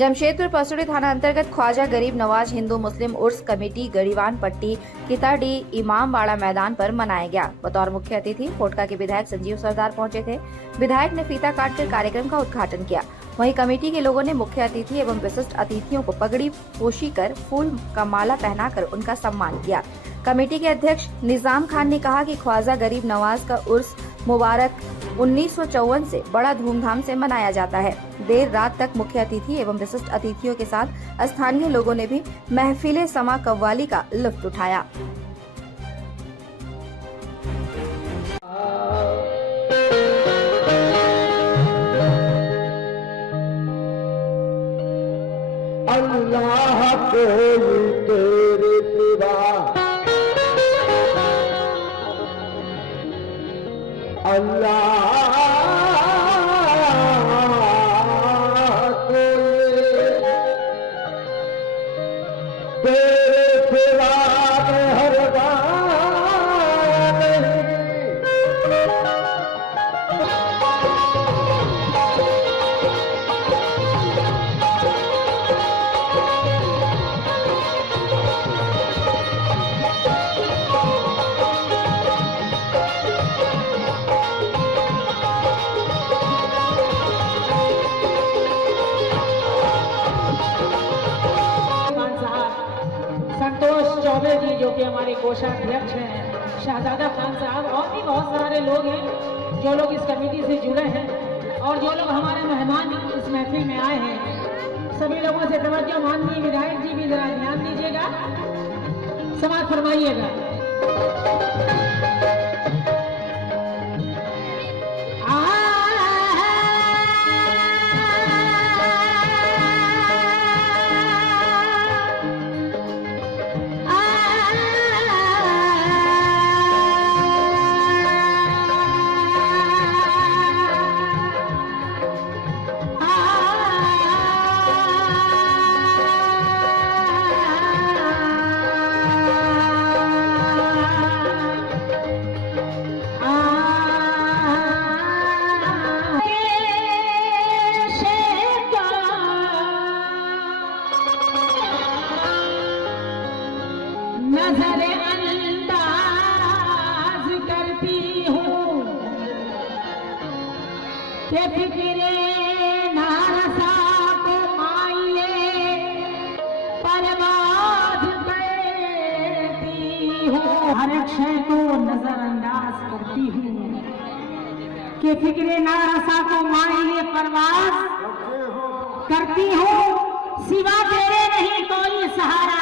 जमशेदपुर पसुड़ी थाना अंतर्गत ख्वाजा गरीब नवाज हिंदू मुस्लिम उर्स कमेटी गरीवान पट्टी किताडी इमामवाड़ा मैदान पर मनाया गया। बतौर मुख्य अतिथि फोटका के विधायक संजीव सरदार पहुंचे थे। विधायक ने फीता काटकर कार्यक्रम का उद्घाटन किया। वहीं कमेटी के लोगों ने मुख्य अतिथि एवं विशिष्ट अतिथियों को पगड़ी पोशी कर फूल का माला पहनाकर उनका सम्मान किया। कमेटी के अध्यक्ष निजाम खान ने कहा कि ख्वाजा गरीब नवाज का उर्स मुबारक 1954 से बड़ा धूमधाम से मनाया जाता है। देर रात तक मुख्य अतिथि एवं विशिष्ट अतिथियों के साथ स्थानीय लोगों ने भी महफिले समा कव्वाली का लुत्फ उठाया। अल्लाह कोई तेरे सिवा अल्लाह तेरे सिवा मेहरबान संतोष चौबे जी जो कि हमारे कोषाध्यक्ष हैं, शहजादा खान साहब और भी बहुत सारे लोग हैं जो लोग इस कमेटी से जुड़े हैं और जो लोग हमारे मेहमान इस महफिल में आए हैं। सभी लोगों से तवज्जो, माननीय विधायक जी भी जरा ध्यान दीजिएगा, समाज फरमाइएगा। नजर अंदाज करती हूँ कि फिक्रे नारसा को माइले परवाज करती हूँ। हर एक शय को नजरअंदाज करती हूँ कि फिक्रे नारसा को माइले परवाज करती हूँ। सिवा तेरे नहीं कोई सहारा